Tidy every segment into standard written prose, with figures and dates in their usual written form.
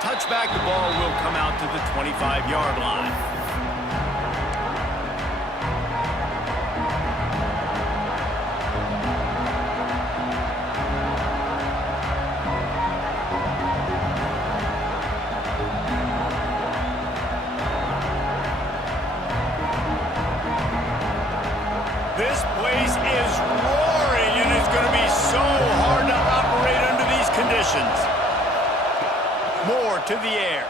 touchback, the ball will come out to the 25-yard line. This place is roaring, and it's going to be so hard to operate under these conditions. Moore to the air.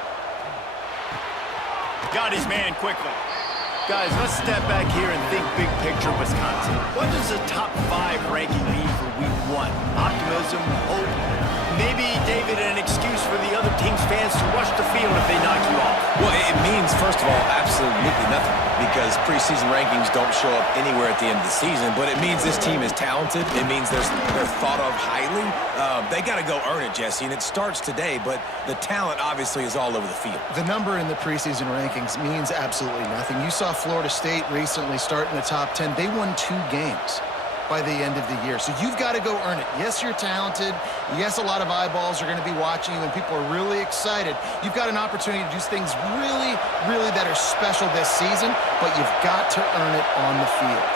Got his man quickly. Guys, let's step back here and think big picture Wisconsin. What does the top 5 ranking mean for week 1? Optimism, hope, maybe, David, an excuse for the other team's fans to rush the field if they knock you off? Well, it means, first of all, absolutely nothing, because preseason rankings don't show up anywhere at the end of the season, but it means this team is talented. It means they're thought of highly. They got to go earn it, Jesse, and it starts today, but the talent obviously is all over the field. The number in the preseason rankings means absolutely nothing. You saw Florida State recently start in the top 10. They won 2 games by the end of the year. So you've got to go earn it. Yes, you're talented. Yes, a lot of eyeballs are going to be watching you, and people are really excited. You've got an opportunity to do things really, really that are special this season, but you've got to earn it on the field.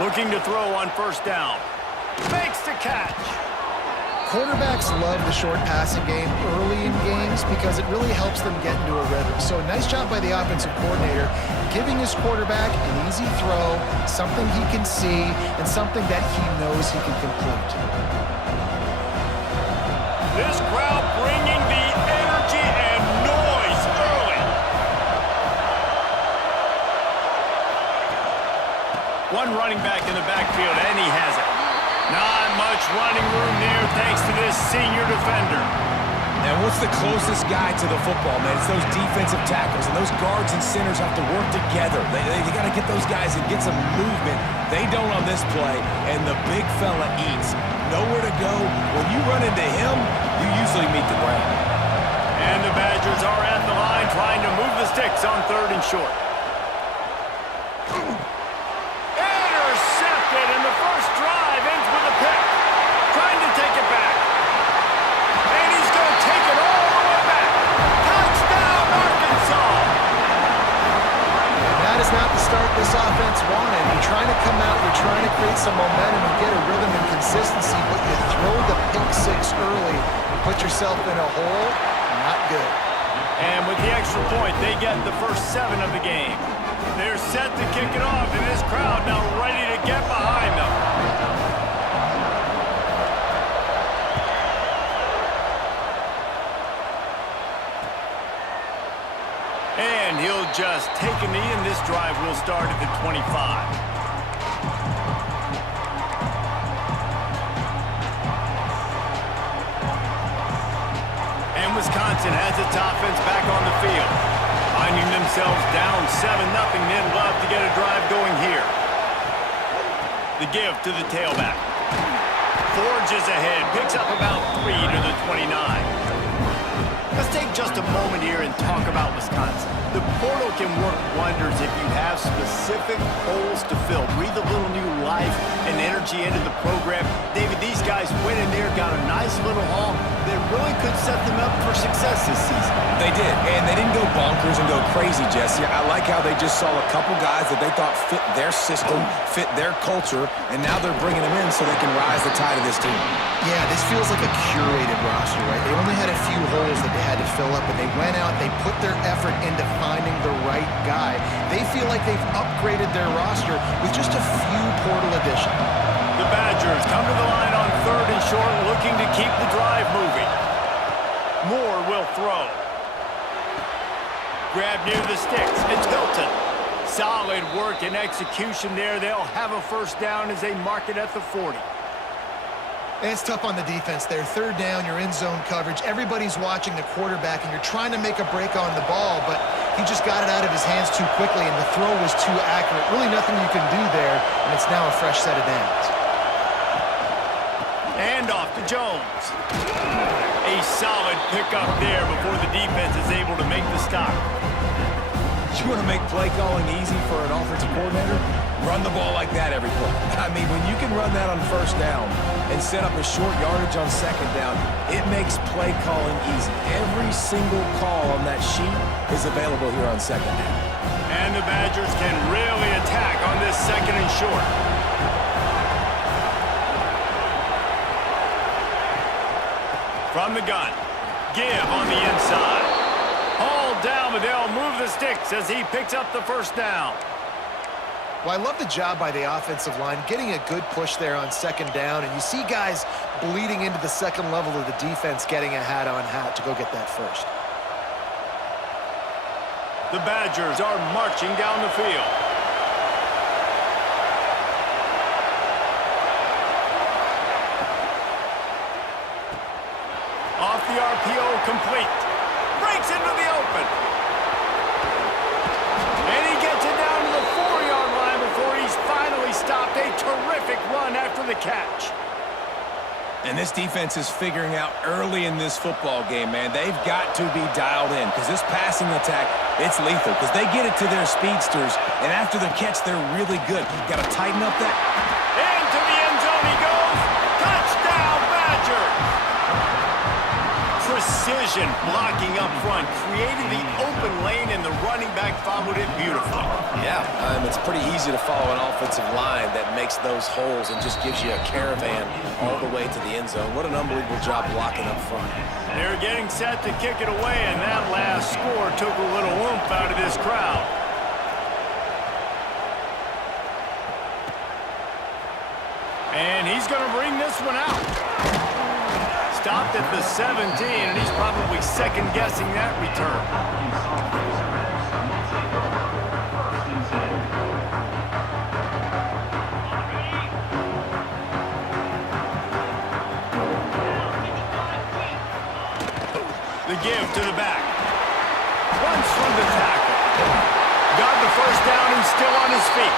Looking to throw on first down. Makes the catch. Quarterbacks love the short passing game early in games because it really helps them get into a rhythm. So a nice job by the offensive coordinator giving his quarterback an easy throw, something he can see, and something that he knows he can complete. This crowd bringing the energy and noise early. One running back in the backfield, and he has it. Not much running room there thanks to this senior defender. And what's the closest guy to the football, man? It's those defensive tackles, and those guards and centers have to work together. They got to get those guys and get some movement. They don't on this play, and the big fella eats. Nowhere to go. When you run into him, you usually meet the ground. And the Badgers are at the line trying to move the sticks on 3rd and short. Intercepted, and the first drive ends with a pick. Trying to take it back. And he's going to take it all the way back. Touchdown, Arkansas! That is not the start this offense wanted. You're trying to come out, you're trying to create some momentum and get a rhythm and consistency, but you throw the pick 6 early and put yourself in a hole. Not good. And with the extra point, they get the first 7 of the game. They're set to kick it off, and this crowd now ready to get behind them. And he'll just take a knee, and this drive will start at the 25. And Wisconsin has its offense back on the field. Finding themselves down 7-0, they'd love to get a drive going here. The give to the tailback. Forges ahead, picks up about 3 to the 29. Let's take just a moment here and talk about Wisconsin. The portal can work wonders if you have specific holes to fill. Breathe a little new life and energy into the program. David, these guys went in there, got a nice little haul that really could set them up for success this season. They did, and they didn't go bonkers and go crazy, Jesse. I like how they just saw a couple guys that they thought fit their system, fit their culture, and now they're bringing them in so they can rise the tide of this team. Yeah, this feels like a curated roster, right? They only had a few holes that they had to fill up, and they went out, they put their effort into finding the right guy. They feel like they've upgraded their roster with just a few portal additions. The Badgers come to the line on 3rd and short, looking to keep the drive moving. Moore will throw. Grab near the sticks. It's Hilton. Solid work and execution there. They'll have a first down as they mark it at the 40. And it's tough on the defense there. 3rd down, you're in zone coverage. Everybody's watching the quarterback, and you're trying to make a break on the ball, but he just got it out of his hands too quickly, and the throw was too accurate. Really nothing you can do there, and it's now a fresh set of downs. And off to Jones. A solid pickup there before the defense is able to make the stop. You want to make play calling easy for an offensive coordinator? Run the ball like that every play. I mean, when you can run that on first down and set up a short yardage on second down, it makes play calling easy. Every single call on that sheet is available here on second down. And the Badgers can really attack on this second and short. From the gun, give on the inside. Hauled down, but they'll move the sticks as he picks up the first down. Well, I love the job by the offensive line, getting a good push there on second down, and you see guys bleeding into the second level of the defense, getting a hat-on-hat to go get that first. The Badgers are marching down the field. Off the RPO, complete. Breaks into the open. And he gets it down to the 4-yard line before he's finally stopped. A terrific run after the catch. And this defense is figuring out early in this football game, man. They've got to be dialed in because this passing attack, it's lethal because they get it to their speedsters, and after the catch, they're really good. Got to tighten up that. Into the end zone he goes. Touchdown, Badgers. Precision blocking up front, created the open lane, and the running back followed it beautifully. Yeah, it's pretty easy to follow an offensive line that makes those holes and just gives you a caravan all the way to the end zone. What an unbelievable job blocking up front. They're getting set to kick it away, and that last score took a little oomph out of this crowd. And he's going to bring this one out. Stopped at the 17, and he's probably second-guessing that return. The give to the back. Runs from the tackle. Got the first down and still on his feet.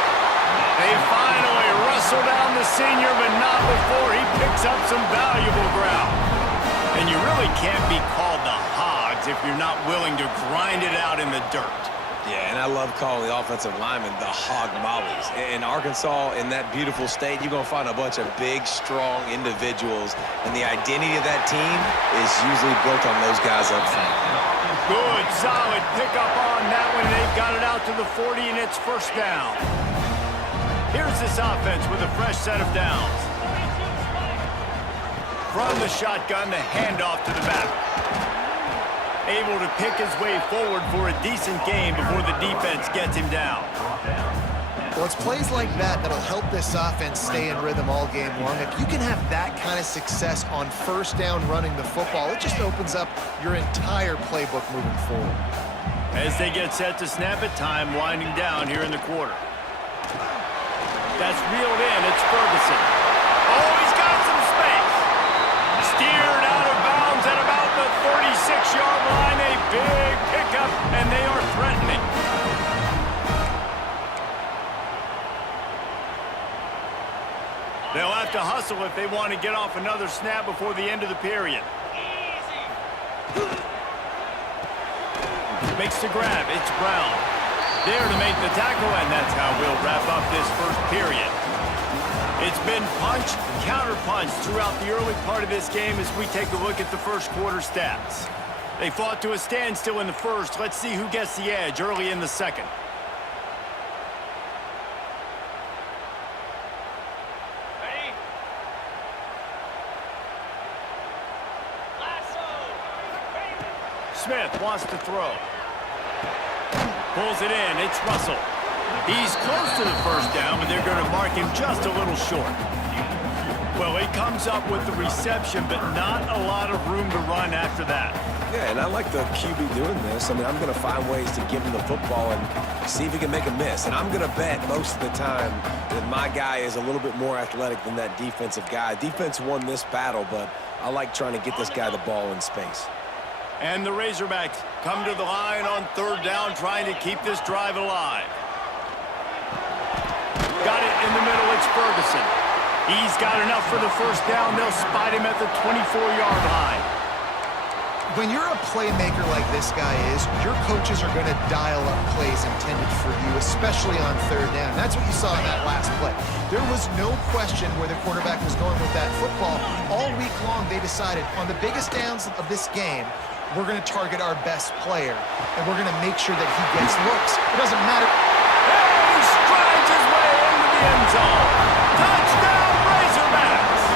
They finally wrestle down the senior, but not before he picks up some valuable ground. And you really can't be called the Hogs if you're not willing to grind it out in the dirt. Yeah, and I love calling the offensive linemen the hog mollies. In Arkansas, in that beautiful state, you're going to find a bunch of big, strong individuals, and the identity of that team is usually built on those guys up front. Good, solid pickup on that one. They've got it out to the 40, and it's first down. Here's this offense with a fresh set of downs. From the shotgun, the handoff to the back. Able to pick his way forward for a decent gain before the defense gets him down. Well, it's plays like that that'll help this offense stay in rhythm all game long. If you can have that kind of success on first down running the football, it just opens up your entire playbook moving forward. As they get set to snap it, time winding down here in the quarter. That's reeled in. It's Ferguson. Oh, he's got some space. Steered out of bounds at about the 36-yard line. A big pickup, and they are threatening. They'll have to hustle if they want to get off another snap before the end of the period. Makes the grab. It's Brown. There to make the tackle, and that's how we'll wrap up this first period. It's been punch, counter-punch throughout the early part of this game as we take a look at the first quarter stats. They fought to a standstill in the first. Let's see who gets the edge early in the second. Ready? Lasso! Smith wants to throw. Pulls it in. It's Russell. He's close to the first down, but they're going to mark him just a little short. Well, he comes up with the reception, but not a lot of room to run after that. Yeah, and I like the QB doing this. I mean, I'm going to find ways to give him the football and see if he can make a miss. And I'm going to bet most of the time that my guy is a little bit more athletic than that defensive guy. Defense won this battle, but I like trying to get this guy the ball in space. And the Razorbacks come to the line on third down, trying to keep this drive alive. Got it in the middle. It's Ferguson. He's got enough for the first down. They'll spot him at the 24-yard line. When you're a playmaker like this guy is, your coaches are going to dial up plays intended for you, especially on third down. That's what you saw in that last play. There was no question where the quarterback was going with that football. All week long, they decided on the biggest downs of this game, we're going to target our best player, and we're going to make sure that he gets looks. It doesn't matter. And he strides his way into the end zone. Touchdown, Razorbacks!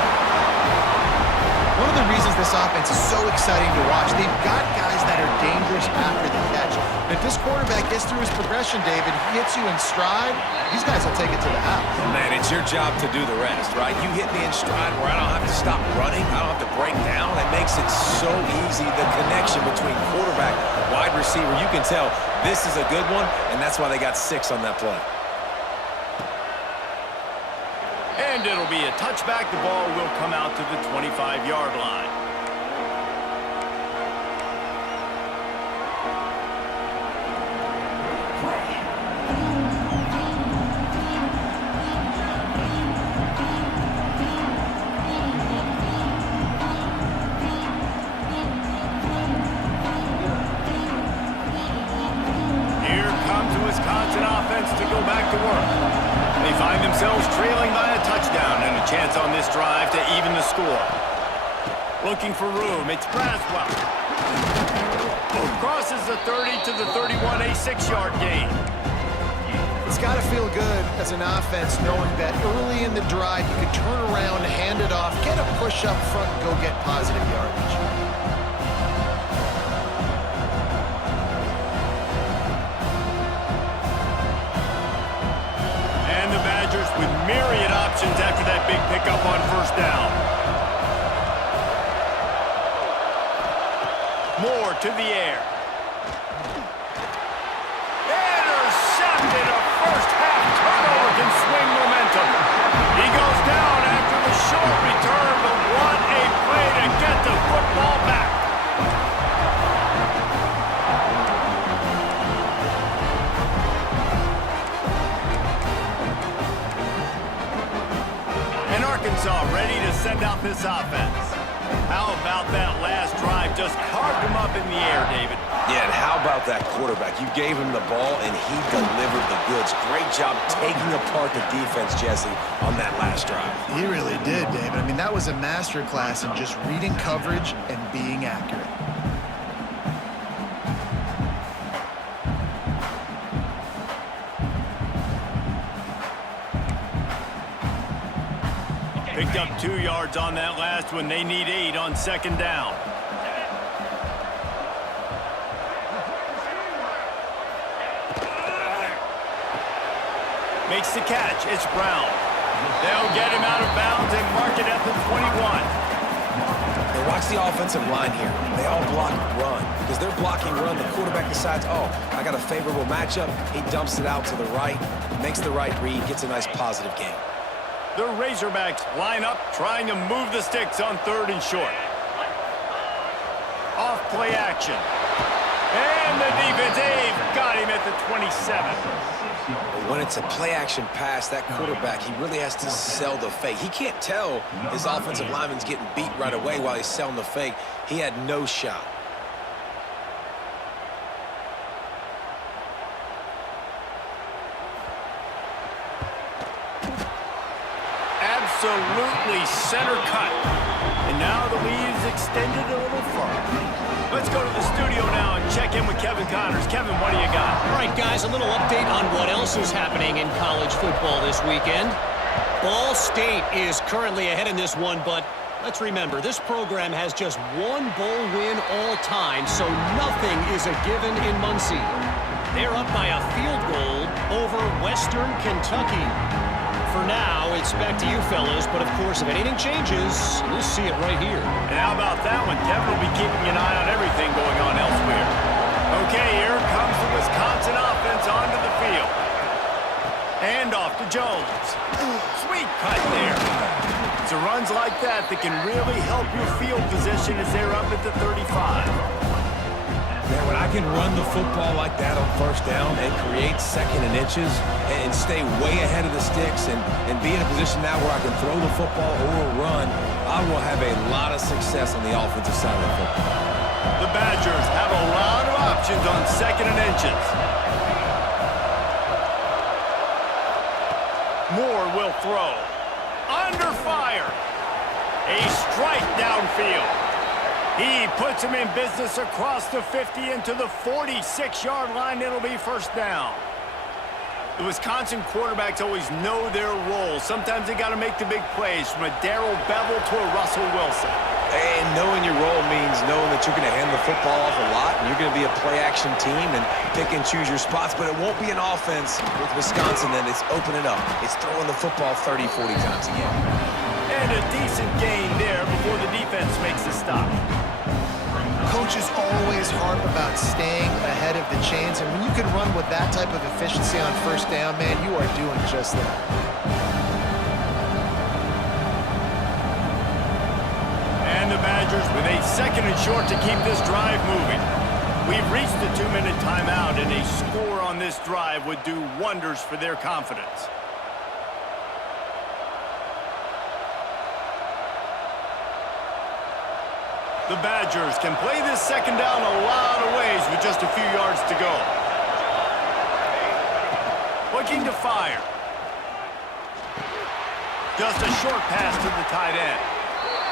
One of the reasons this offense is so exciting to watch, they've got guys that are dangerous after the catch. If this quarterback gets through his progression, David, he hits you in stride, these guys will take it to the house. Man, it's your job to do the rest, right? You hit me in stride where I don't have to stop running. I don't have to break down. It makes it so easy. The connection between quarterback, wide receiver, you can tell this is a good one, and that's why they got 6 on that play. And it'll be a touchback. The ball will come out to the 25-yard line. Here comes the Wisconsin offense to go back to work. They find themselves trailing by a touchdown and a chance on this drive to even the score. Looking for room, it's Braswell. Crosses the 30 to the 31, a 6-yard gain. It's got to feel good as an offense knowing that early in the drive you can turn around, hand it off, get a push up front, and go get positive yardage. With myriad options after that big pickup on first down. Moore to the air. Intercepted. A first-half turnover can swing momentum. He goes down after the short return, but what a play to get the football back. Arkansas ready to send out this offense. How about that last drive? Just carved him up in the air, David. Yeah, and how about that quarterback? You gave him the ball, and he delivered the goods. Great job taking apart the defense, Jesse, on that last drive. He really did, David. I mean, that was a masterclass in just reading coverage and being accurate. Picked up 2 yards on that last one. They need 8 on second down. Makes the catch. It's Brown. They'll get him out of bounds and mark it at the 21. And watch the offensive line here. They all block run. Because they're blocking run, the quarterback decides, oh, I got a favorable matchup. He dumps it out to the right, makes the right read, gets a nice positive gain. The Razorbacks line up, trying to move the sticks on 3rd and short. Off play action. And the defense, they've got him at the 27. When it's a play-action pass, that quarterback, he really has to sell the fake. He can't tell his offensive lineman's getting beat right away while he's selling the fake. He had no shot. Absolutely center cut. And now the lead is extended a little further. Let's go to the studio now and check in with Kevin Connors. Kevin, what do you got? All right, guys, a little update on what else is happening in college football this weekend. Ball State is currently ahead in this one, but let's remember, this program has just 1 bowl win all time, so nothing is a given in Muncie. They're up by a field goal over Western Kentucky. For now, it's back to you fellas, but of course, if anything changes, we'll see it right here. And how about that one? Kevin will be keeping an eye on everything going on elsewhere. Okay, here comes the Wisconsin offense onto the field. Hand off to Jones. Sweet cut there. It's the runs like that that can really help your field position as they're up at the 35. Man, when I can run the football like that on first down and create 2nd and inches and stay way ahead of the sticks and be in a position now where I can throw the football or run, I will have a lot of success on the offensive side of the football. The Badgers have a lot of options on 2nd and inches. Moore will throw. Under fire. A strike downfield. He puts him in business across the 50 into the 46-yard line. It'll be first down. The Wisconsin quarterbacks always know their role. Sometimes they got to make the big plays, from a Darrell Bevel to a Russell Wilson. And knowing your role means knowing that you're going to hand the football off a lot, and you're going to be a play-action team and pick and choose your spots, but it won't be an offense with Wisconsin that it's opening up. It's throwing the football 30, 40 times again. And a decent gain there before the defense makes the stop. Coaches always harp about staying ahead of the chains, and when you can run with that type of efficiency on first down, man, you are doing just that. And the Badgers with a 2nd and short to keep this drive moving. We've reached the 2-minute timeout, and a score on this drive would do wonders for their confidence. The Badgers can play this 2nd down a lot of ways with just a few yards to go. Looking to fire. Just a short pass to the tight end.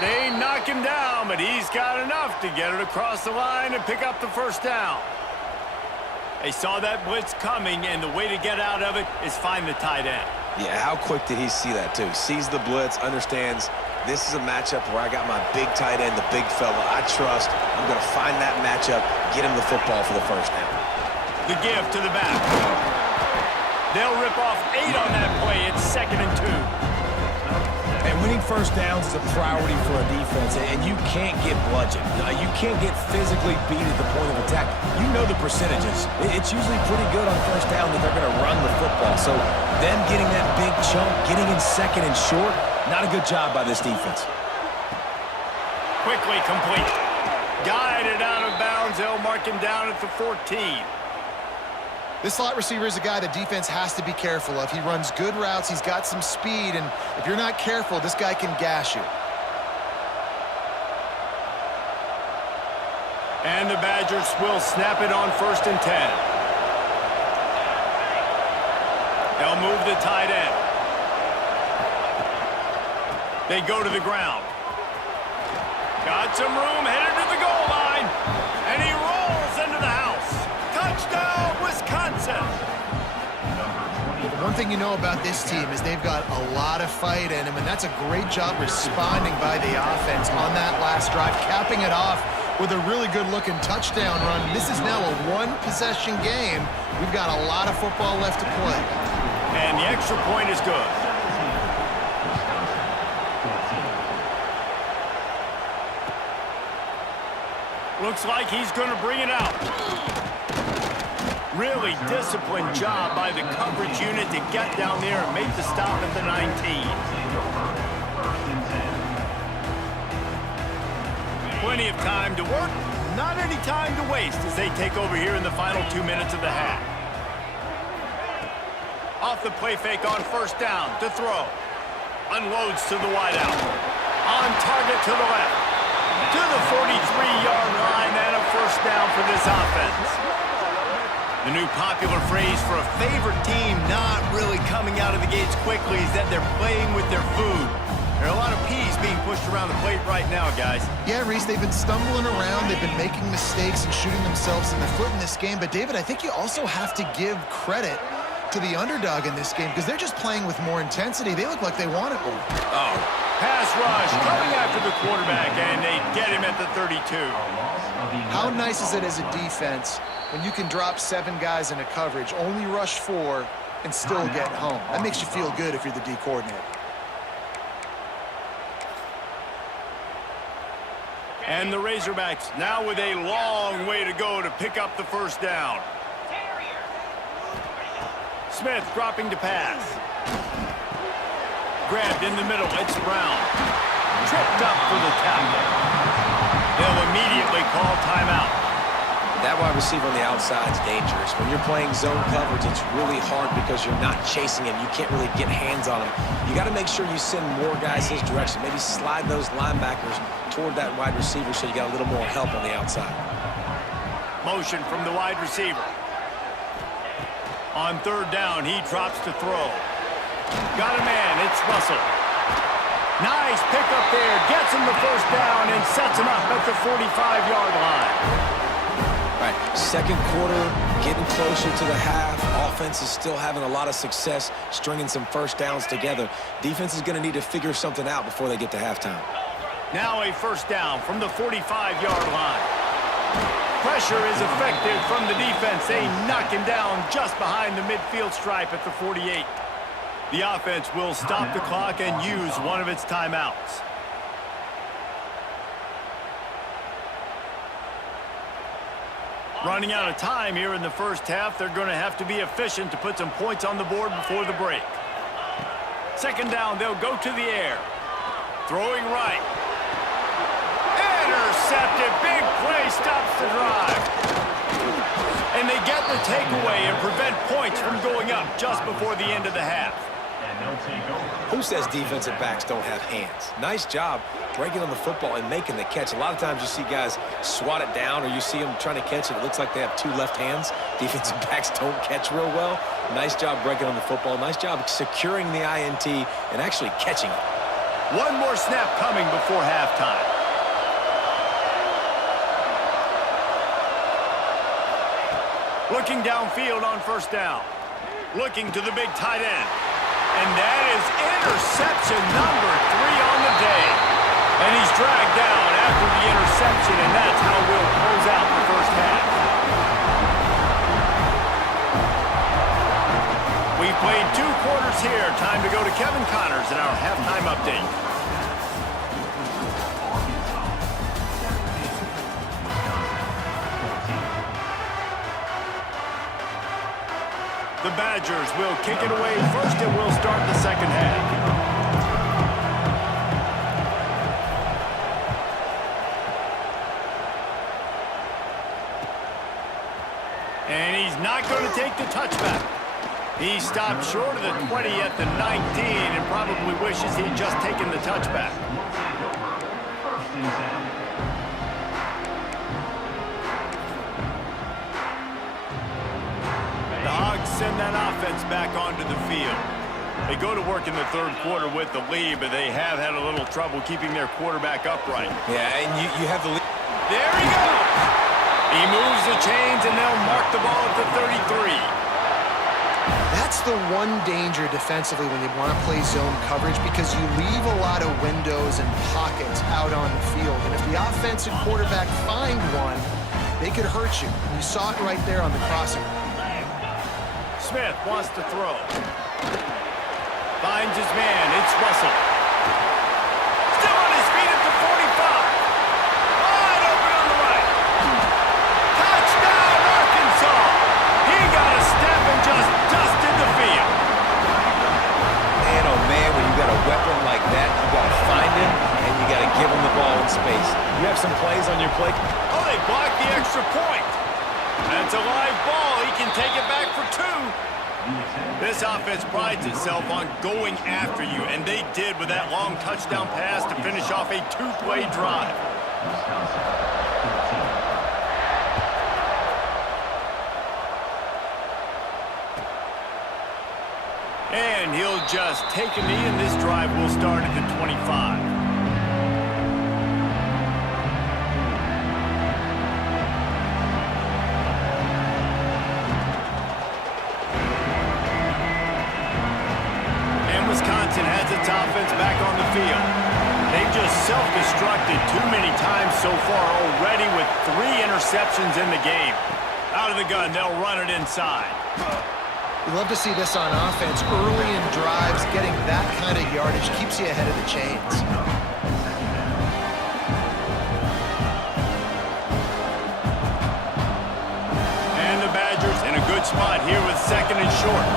They knock him down, but he's got enough to get it across the line and pick up the first down. They saw that blitz coming, and the way to get out of it is find the tight end. Yeah, how quick did he see that, too? Sees the blitz, understands this is a matchup where I got my big tight end, the big fella I trust. I'm going to find that matchup, get him the football for the first down. The give to the back. They'll rip off 8 on that play. It's 2nd and 2. And winning first downs is a priority for a defense, and you can't get bludgeoned. You can't get physically beat at the point of attack. You know the percentages. It's usually pretty good on first down that they're going to run the football. So them getting that big chunk, getting in 2nd and short, not a good job by this defense. Quickly complete. Guided out of bounds. They'll mark him down at the 14. This slot receiver is a guy the defense has to be careful of. He runs good routes, he's got some speed, and if you're not careful, this guy can gash you. And the Badgers will snap it on 1st and 10. They'll move the tight end. They go to the ground. Got some room, headed to the goal line. And he rolls into the house. Touchdown, Wisconsin. One thing you know about this team is they've got a lot of fight in them, and that's a great job responding by the offense on that last drive, capping it off with a really good-looking touchdown run. This is now a one-possession game. We've got a lot of football left to play. And the extra point is good. Looks like he's going to bring it out. Really disciplined job by the coverage unit to get down there and make the stop at the 19. Plenty of time to work, not any time to waste as they take over here in the final 2 minutes of the half. Off the play fake on first down to throw. Unloads to the wideout. On target to the left. To the 43-yard line and a first down for this offense. The new popular phrase for a favorite team not really coming out of the gates quickly is that they're playing with their food. There are a lot of peas being pushed around the plate right now, guys. Yeah, Reese, they've been stumbling around. They've been making mistakes and shooting themselves in the foot in this game. But, David, I think you also have to give credit to the underdog in this game because they're just playing with more intensity. They look like they want it more. Oh, pass rush coming after the quarterback, and they get him at the 32. How nice is it as a defense when you can drop 7 guys into coverage, only rush 4, and still get home? That makes you feel good if you're the D coordinator. And the Razorbacks now with a long way to go to pick up the first down. Smith dropping to pass. Grabbed in the middle, it's Brown. Tripped up for the tackle. They'll immediately call timeout. That wide receiver on the outside is dangerous. When you're playing zone coverage, it's really hard because you're not chasing him. You can't really get hands on him. You got to make sure you send more guys his direction. Maybe slide those linebackers toward that wide receiver so you got a little more help on the outside. Motion from the wide receiver. On third down, he drops to throw. Got a man. It's Russell. Nice pickup there. Gets him the first down and sets him up at the 45-yard line. Right, second quarter, getting closer to the half. Offense is still having a lot of success stringing some first downs together. Defense is going to need to figure something out before they get to halftime. Now a first down from the 45-yard line. Pressure is effective from the defense. They knock him down just behind the midfield stripe at the 48. The offense will stop the clock and use one of its timeouts. Running out of time here in the first half. They're going to have to be efficient to put some points on the board before the break. Second down, they'll go to the air. Throwing right. Intercepted. Big play stops the drive. And they get the takeaway and prevent points from going up just before the end of the half. Who says defensive backs don't have hands? Nice job breaking on the football and making the catch. A lot of times you see guys swat it down or you see them trying to catch it. It looks like they have two left hands. Defensive backs don't catch real well. Nice job breaking on the football. Nice job securing the INT and actually catching it. One more snap coming before halftime. Looking downfield on first down. Looking to the big tight end. And that is interception number 3 on the day. And he's dragged down after the interception, and that's how we'll close out the first half. We've played 2 quarters here. Time to go to Kevin Connors in our halftime update. The Badgers will kick it away first, and we'll start the second half. And he's not going to take the touchback. He stopped short of the 20 at the 19 and probably wishes he'd just taken the touchback. Send that offense back onto the field. They go to work in the third quarter with the lead, but they have had a little trouble keeping their quarterback upright. Yeah, and you have the lead. There he goes. He moves the chains, and they'll mark the ball at the 33. That's the one danger defensively when you want to play zone coverage, because you leave a lot of windows and pockets out on the field. And if the offensive quarterback find one, they could hurt you. You saw it right there on the crossing. Smith wants to throw. Finds his man. It's Russell. Still on his feet at the 45. Wide open on the right. Touchdown, Arkansas. He got a step and just dusted the field. Man, oh man, when you got a weapon like that, you got to find him and you got to give him the ball in space. You have some plays on your plate. Oh, they blocked the extra point. That's a live ball. He can take it back for 2. This offense prides itself on going after you, and they did with that long touchdown pass to finish off a 2-play drive. And he'll just take a knee, and this drive will start at the 25. Wisconsin has its offense back on the field. They've just self-destructed too many times so far already with 3 interceptions in the game. Out of the gun, they'll run it inside. You love to see this on offense. Early in drives, getting that kind of yardage keeps you ahead of the chains. And the Badgers in a good spot here with 2nd and short.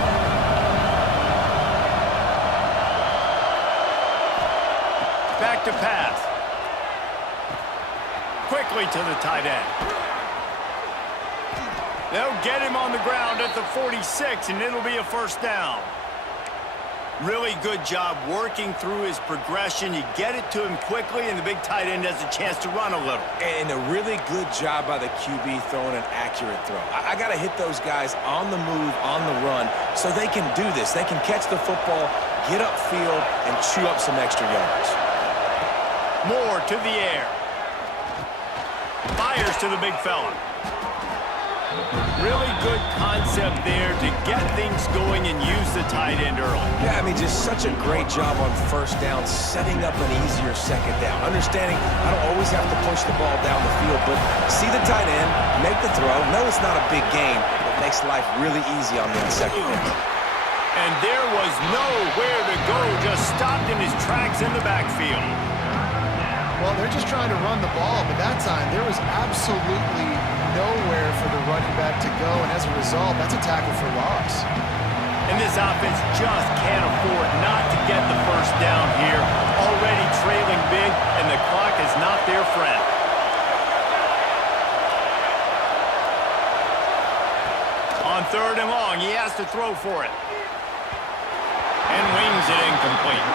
Back to pass. Quickly to the tight end. They'll get him on the ground at the 46, and it'll be a first down. Really good job working through his progression. You get it to him quickly, and the big tight end has a chance to run a little. And a really good job by the QB throwing an accurate throw. I got to hit those guys on the move, on the run, so they can do this. They can catch the football, get upfield, and chew up some extra yards. Moore to the air. Fires to the big fella. Really good concept there to get things going and use the tight end early. Yeah, I mean, just such a great job on first down, setting up an easier second down. Understanding I don't always have to push the ball down the field, but see the tight end, make the throw. No, it's not a big gain. It makes life really easy on that second down. And there was nowhere to go, just stopped in his tracks in the backfield. Well, they're just trying to run the ball, but that time there was absolutely nowhere for the running back to go, and as a result, that's a tackle for loss. And this offense just can't afford not to get the first down here. Already trailing big, and the clock is not their friend. On 3rd and long, he has to throw for it. And wings it incomplete.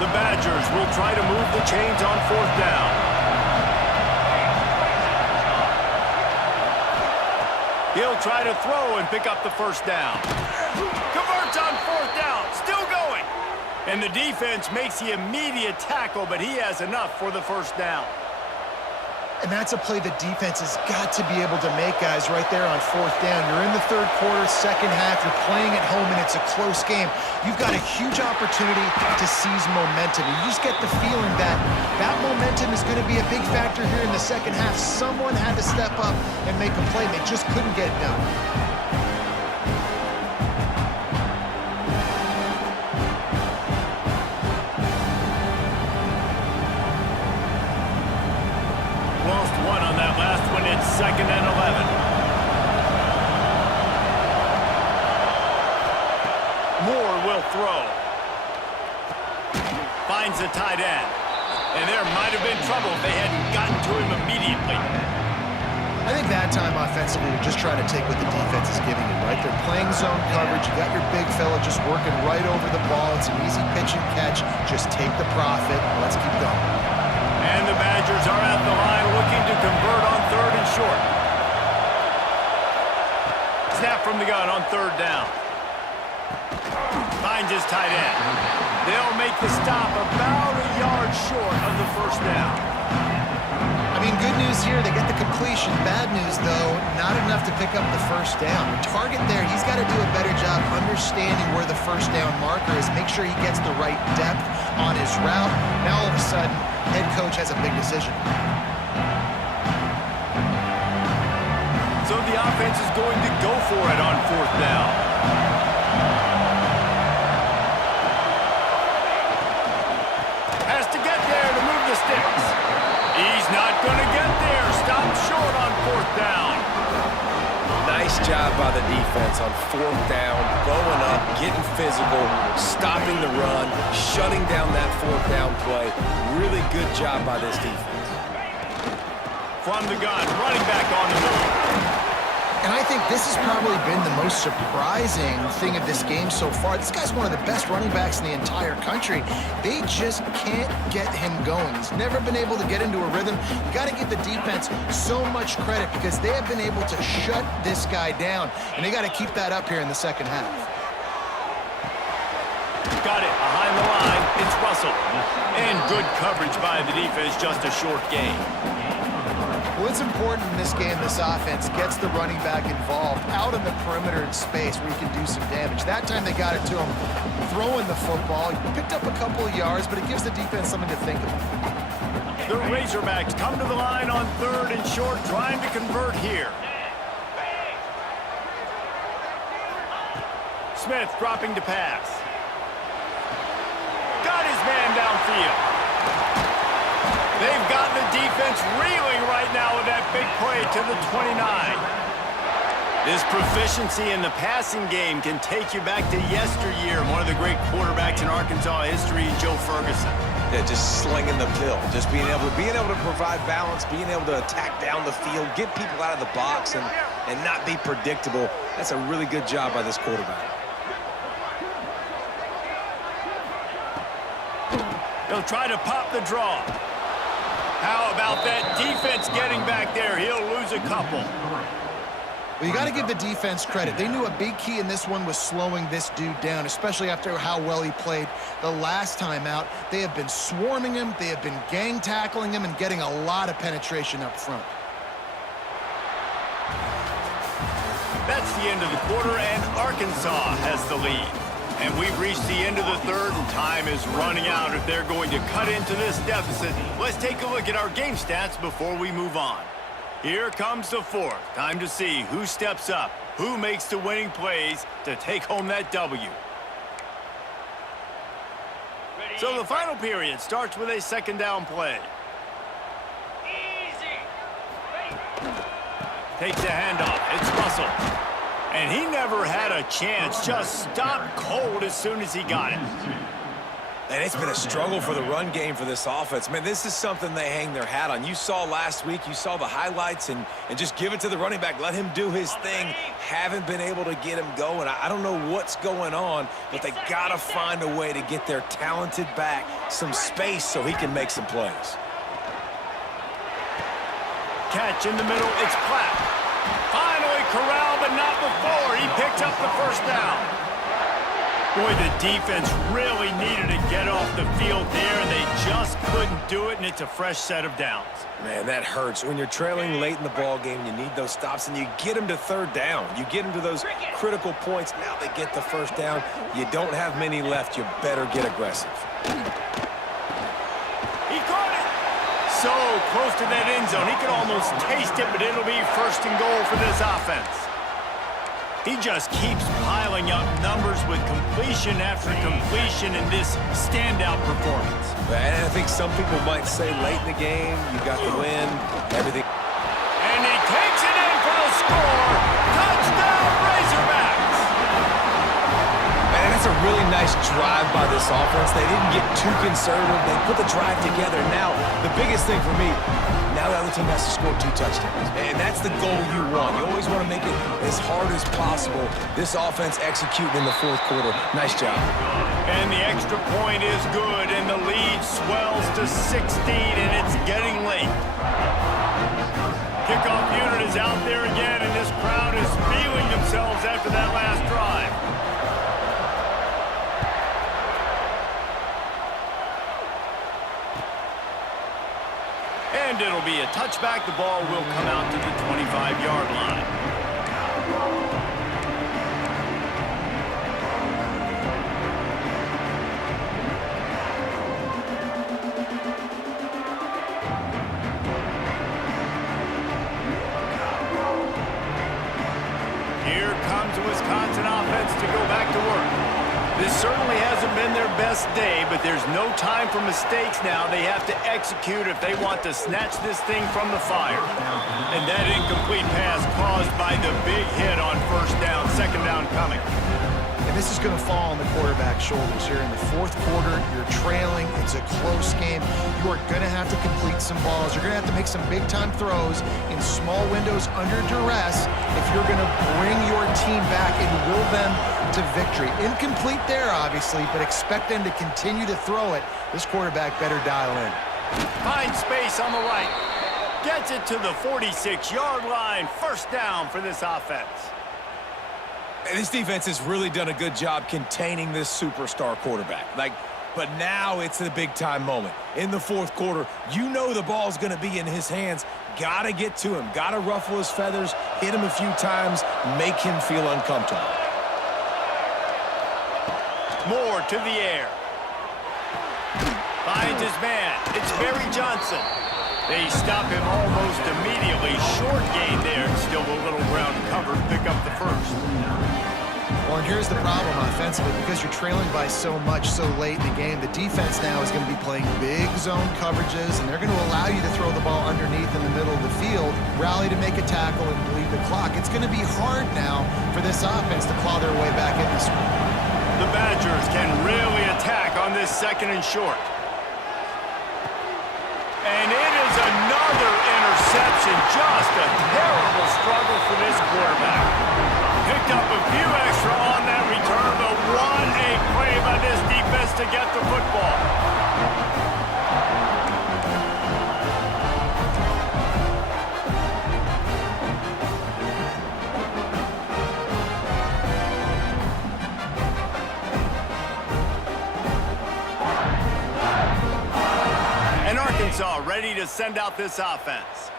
The Badgers will try to move the chains on 4th down. He'll try to throw and pick up the first down. Converts on 4th down, still going. And the defense makes the immediate tackle, but he has enough for the first down. And that's a play the defense has got to be able to make, guys, right there on 4th down. You're in the 3rd quarter, second half. You're playing at home, and it's a close game. You've got a huge opportunity to seize momentum. You just get the feeling that that momentum is going to be a big factor here in the second half. Someone had to step up and make a play. They just couldn't get it done. Lost one on that last one. It's 2nd and 11. Moore will throw. Finds the tight end. And there might have been trouble if they hadn't gotten to him immediately. I think that time offensively, they're just trying to take what the defense is giving you, right? They're playing zone coverage. You got your big fella just working right over the ball. It's an easy pitch and catch. Just take the profit. Let's keep going. And the Badgers are at the line looking to convert on 3rd and short. Snap from the gun on 3rd down. Finds his tight end. They'll make the stop about a yard short of the first down. I mean, good news here, they get the completion. Bad news, though, not enough to pick up the first down. The target there, he's got to do a better job understanding where the first down marker is, make sure he gets the right depth on his route. Now, all of a sudden, head coach has a big decision. So the offense is going to go for it on 4th down. Has to get there to move the sticks. He's not going to get there. Stopped short on 4th down. Nice job by the defense on 4th down, going up, getting physical, stopping the run, shutting down that 4th down play. Really good job by this defense. From the gun, running back on the move. And I think this has probably been the most surprising thing of this game so far. This guy's one of the best running backs in the entire country. They just can't get him going. He's never been able to get into a rhythm. You got to give the defense so much credit because they have been able to shut this guy down, and they got to keep that up here in the second half. Got it behind the line. It's Russell. And good coverage by the defense, just a short gain. Well, it's important in this game, this offense gets the running back involved out in the perimeter in space where he can do some damage. That time they got it to him throwing the football. He picked up a couple of yards, but it gives the defense something to think about. The Razorbacks come to the line on 3rd and short, trying to convert here. Smith dropping to pass. Got his man downfield. They've got the defense reeling right now with that big play to the 29. This proficiency in the passing game can take you back to yesteryear. One of the great quarterbacks in Arkansas history, Joe Ferguson. Yeah, just slinging the pill, just being able to provide balance, being able to attack down the field, get people out of the box, and not be predictable. That's a really good job by this quarterback. He'll try to pop the draw. How about that defense getting back there? He'll lose a couple. Well, you got to give the defense credit. They knew a big key in this one was slowing this dude down, especially after how well he played the last time out. They have been swarming him, they have been gang tackling him, and getting a lot of penetration up front. That's the end of the quarter, and Arkansas has the lead. And we've reached the end of the third, and time is running out if they're going to cut into this deficit. Let's take a look at our game stats before we move on. Here comes the fourth. Time to see who steps up, who makes the winning plays to take home that W. So the final period starts with a second down play. Easy. Takes a handoff. It's Russell. And he never had a chance. Just stopped cold as soon as he got it. And it's been a struggle for the run game for this offense. Man, this is something they hang their hat on. You saw last week, you saw the highlights, and just give it to the running back. Let him do his thing. Haven't been able to get him going. I don't know what's going on, but they got to find a way to get their talented back some space so he can make some plays. Catch in the middle, it's Platt. Finally corralled, but not before. He picked up the first down. Boy, the defense really needed to get off the field there, and they just couldn't do it, and it's a fresh set of downs. Man, that hurts. When you're trailing late in the ball game, you need those stops, and you get them to third down. You get them to those critical points. Now they get the first down. You don't have many left. You better get aggressive. He caught it. So close to that end zone. He could almost taste it, but it'll be first and goal for this offense. He just keeps piling up numbers with completion after completion in this standout performance. And I think some people might say late in the game, you got the win, everything. And he takes it in for the score. Touchdown, Razorbacks! And that's a really nice drive by this offense. They didn't get too conservative. They put the drive together. Now, the biggest thing for me, now the other team has to score 2 touchdowns. And that's the goal you want. You always want to make it as hard as possible. This offense executing in the fourth quarter. Nice job. And the extra point is good, and the lead swells to 16, and it's getting late. Kickoff unit is out there again, and this crowd is feeling themselves after that last drive. And it'll be a touchback. The ball will come out to the 25-yard line. Here comes the Wisconsin offense to go back to work. This certainly hasn't been their best day, but there's no time for mistakes now. They have to execute if they want to snatch this thing from the fire. And that incomplete pass caused by the big hit on first down, second down coming. And this is going to fall on the quarterback's shoulders here in the fourth quarter. You're trailing. It's a close game. You are going to have to complete some balls. You're going to have to make some big-time throws in small windows under duress if you're going to bring your team back and will them to victory. Incomplete there, obviously, but expect them to continue to throw it. This quarterback better dial in. Finds space on the right. Gets it to the 46-yard line. First down for this offense. And this defense has really done a good job containing this superstar quarterback. But now it's the big-time moment. In the fourth quarter, you know the ball's going to be in his hands. Got to get to him. Got to ruffle his feathers, hit him a few times, make him feel uncomfortable. Moore to the air. Finds his man. It's Barry Johnson. They stop him almost immediately. Short gain there. Still a little ground cover. Pick up the first. Well, and here's the problem offensively. Because you're trailing by so much so late in the game, the defense now is going to be playing big zone coverages, and they're going to allow you to throw the ball underneath in the middle of the field, rally to make a tackle, and bleed the clock. It's going to be hard now for this offense to claw their way back in this one. The Badgers can really attack on this 2nd and short. And it is another interception. Just a terrible struggle for this quarterback. Picked up a few extra on that return, but what a play by this defense to get the football. And Arkansas ready to send out this offense.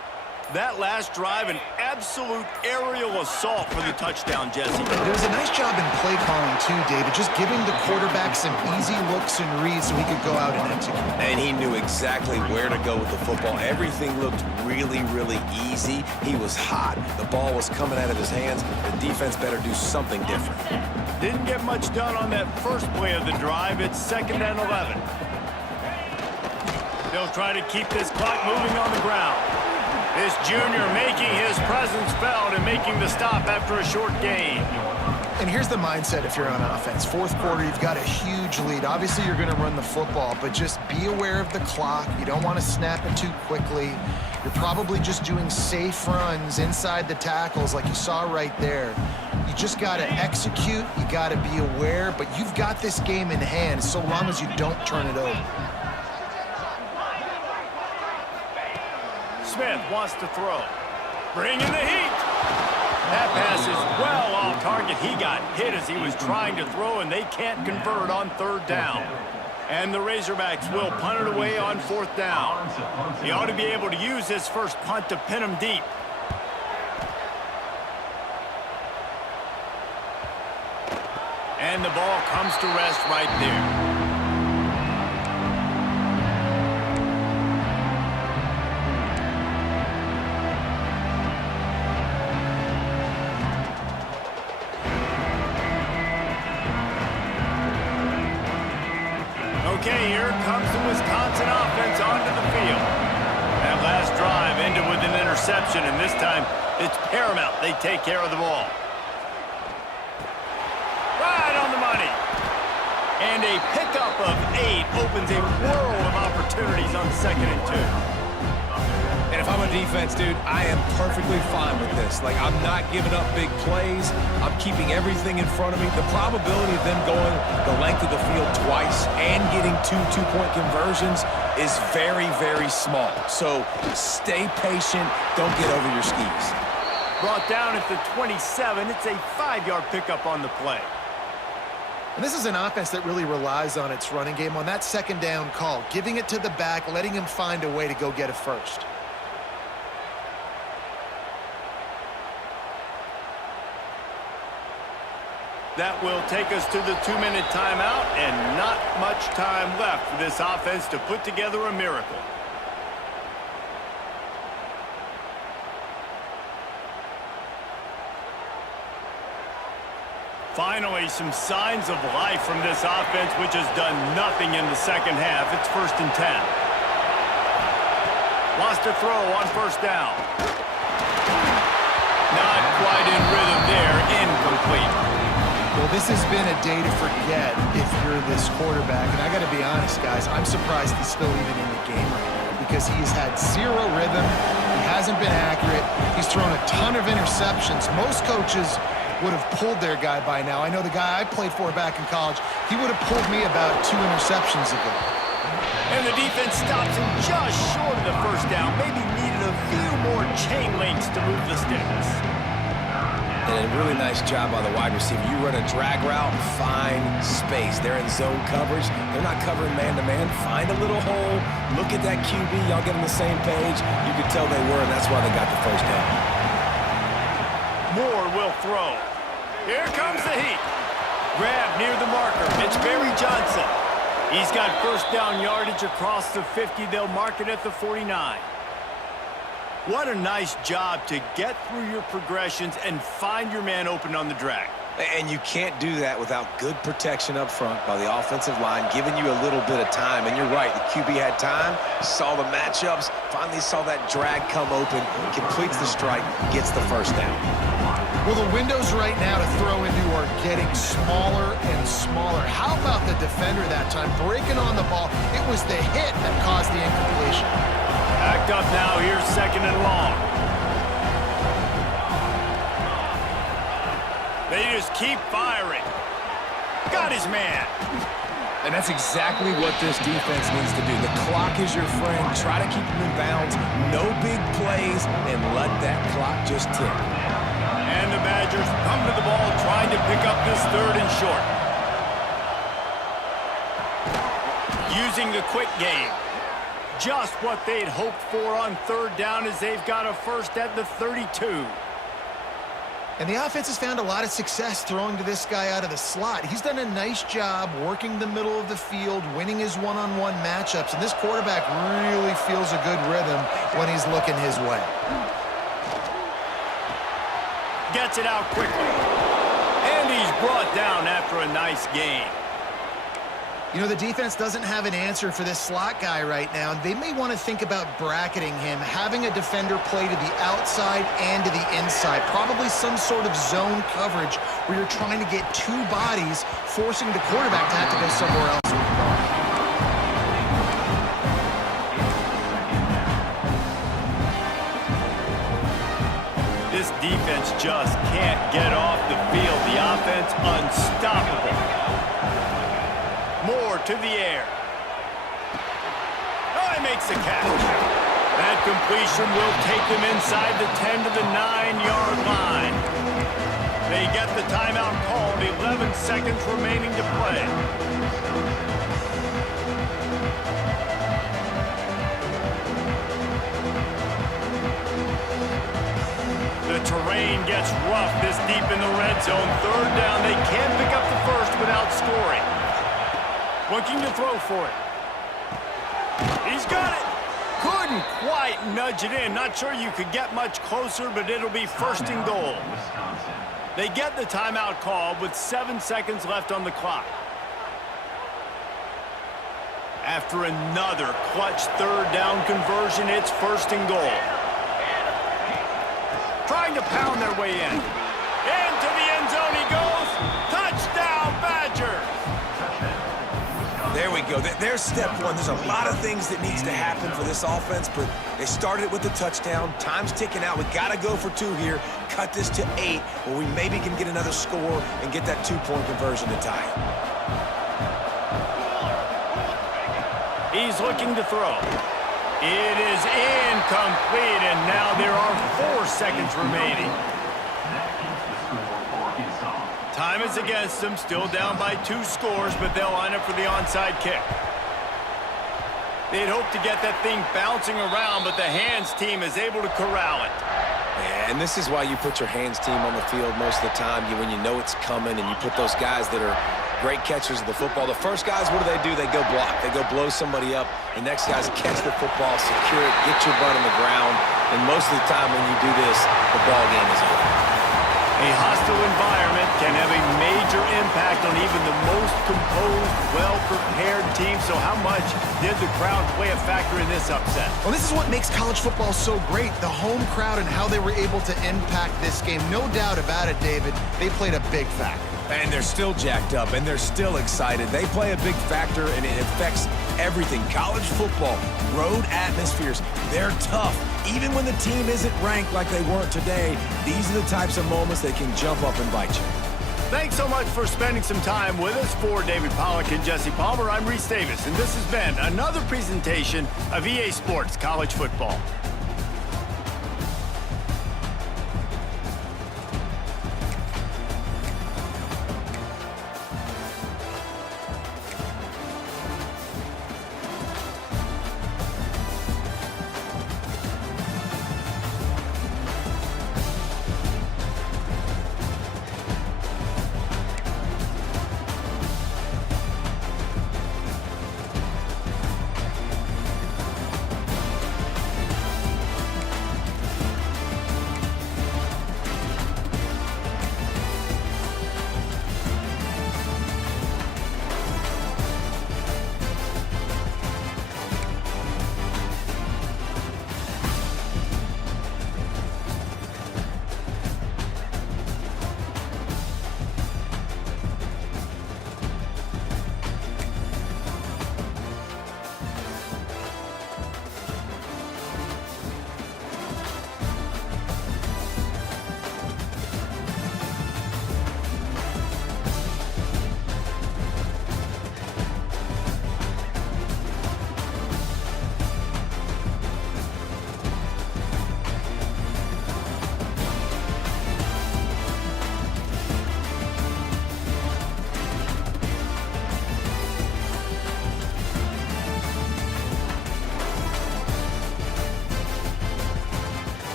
That last drive, an absolute aerial assault for the touchdown, Jesse. There was a nice job in play calling too, David, just giving the quarterback some easy looks and reads so he could go out and execute. And he knew exactly where to go with the football. Everything looked really, really easy. He was hot. The ball was coming out of his hands. The defense better do something different. Didn't get much done on that first play of the drive. It's 2nd and 11. They'll try to keep this clock moving on the ground. This junior making his presence felt and making the stop after a short gain. And here's the mindset if you're on offense. 4th quarter, you've got a huge lead. Obviously, you're going to run the football, but just be aware of the clock. You don't want to snap it too quickly. You're probably just doing safe runs inside the tackles like you saw right there. You just got to execute. You got to be aware, but you've got this game in hand so long as you don't turn it over. Smith wants to throw. Bring in the heat. That pass is well off target. He got hit as he was trying to throw, and they can't convert on 3rd down. And the Razorbacks will punt it away on 4th down. He ought to be able to use his first punt to pin him deep. And the ball comes to rest right there. Okay, here comes the Wisconsin offense onto the field. That last drive ended with an interception, and this time it's paramount they take care of the ball. Right on the money. And a pickup of 8 opens a world of opportunities on 2nd and 2. And if I'm a defense, dude, I am perfectly fine with this. Like, I'm not giving up big plays. I'm keeping everything in front of me. The probability of them going the length of the field twice and getting 2 two-point conversions is very, very small. So stay patient. Don't get over your skis. Brought down at the 27. It's a 5-yard pickup on the play. And this is an offense that really relies on its running game on that 2nd down call, giving it to the back, letting him find a way to go get a first. That will take us to the 2-minute timeout, and not much time left for this offense to put together a miracle. Finally, some signs of life from this offense, which has done nothing in the 2nd half. It's 1st and 10. Wants to throw on 1st down. Not quite in rhythm there. Incomplete. Well, this has been a day to forget if you're this quarterback. And I got to be honest, guys, I'm surprised he's still even in the game right now because he's had 0 rhythm. He hasn't been accurate. He's thrown a ton of interceptions. Most coaches would have pulled their guy by now. I know the guy I played for back in college, he would have pulled me about 2 interceptions ago. And the defense stops him just short of the 1st down. Maybe needed a few more chain links to move the sticks. And a really nice job by the wide receiver. You run a drag route, find space. They're in zone coverage. They're not covering man-to-man. Find a little hole. Look at that QB. Y'all get on the same page. You could tell they were, and that's why they got the 1st down. Moore will throw. Here comes the heat. Grab near the marker. It's Barry Johnson. He's got 1st down yardage across the 50. They'll mark it at the 49. What a nice job to get through your progressions and find your man open on the drag. And you can't do that without good protection up front by the offensive line, giving you a little bit of time. And you're right, the QB had time, saw the matchups, finally saw that drag come open, completes the strike, gets the first down. Well, the windows right now to throw into are getting smaller and smaller. How about the defender that time breaking on the ball? It was the hit that caused the incompletion. Backed up now. Here's 2nd and long. They just keep firing. Got his man. And that's exactly what this defense needs to do. The clock is your friend. Try to keep them in bounds. No big plays, and let that clock just tick. And the Badgers come to the ball trying to pick up this 3rd and short. Using the quick game. Just what they'd hoped for on 3rd down as they've got a first at the 32. And the offense has found a lot of success throwing to this guy out of the slot. He's done a nice job working the middle of the field, winning his one-on-one matchups, and this quarterback really feels a good rhythm when he's looking his way. Gets it out quickly. And he's brought down after a nice gain. You know, the defense doesn't have an answer for this slot guy right now. They may want to think about bracketing him, having a defender play to the outside and to the inside. Probably some sort of zone coverage where you're trying to get 2 bodies, forcing the quarterback to have to go somewhere else with the ball. This defense just can't get off the field. The offense unstoppable. Moore to the air. Oh, he makes the catch. That completion will take them inside the 10 to the 9-yard line. They get the timeout called. 11 seconds remaining to play. The terrain gets rough this deep in the red zone. 3rd down. They can't pick up the first without scoring. Looking to throw for it. He's got it. Couldn't quite nudge it in. Not sure you could get much closer, but it'll be 1st and goal. They get the timeout called with 7 seconds left on the clock. After another clutch 3rd down conversion, it's 1st and goal. Trying to pound their way in. Into the end zone he goes. Touchdown, Badgers. There we go. There's step 1. There's a lot of things that needs to happen for this offense, but they started it with the touchdown. Time's ticking out. We got to go for 2 here. Cut this to 8, where we maybe can get another score and get that 2-point conversion to tie it. He's looking to throw. It is incomplete, and now there are 4 seconds remaining. Time is against them, still down by 2 scores, but they'll line up for the onside kick. They'd hope to get that thing bouncing around, but the hands team is able to corral it. And this is why you put your hands team on the field most of the time, when you know it's coming, and you put those guys that are great catchers of the football. The first guys, what do? They go block. They go blow somebody up. The next guys catch the football, secure it, get your butt on the ground. And most of the time when you do this, the ball game is over. A hostile environment can have a major impact on even the most composed, well-prepared team. So how much did the crowd play a factor in this upset? Well, this is what makes college football so great, the home crowd and how they were able to impact this game. No doubt about it, David. They played a big factor. And they're still jacked up, and they're still excited. They play a big factor, and it affects everything. College football, road atmospheres, they're tough. Even when the team isn't ranked like they weren't today, these are the types of moments that can jump up and bite you. Thanks so much for spending some time with us. For David Pollack and Jesse Palmer, I'm Reese Davis, and this has been another presentation of EA Sports College Football.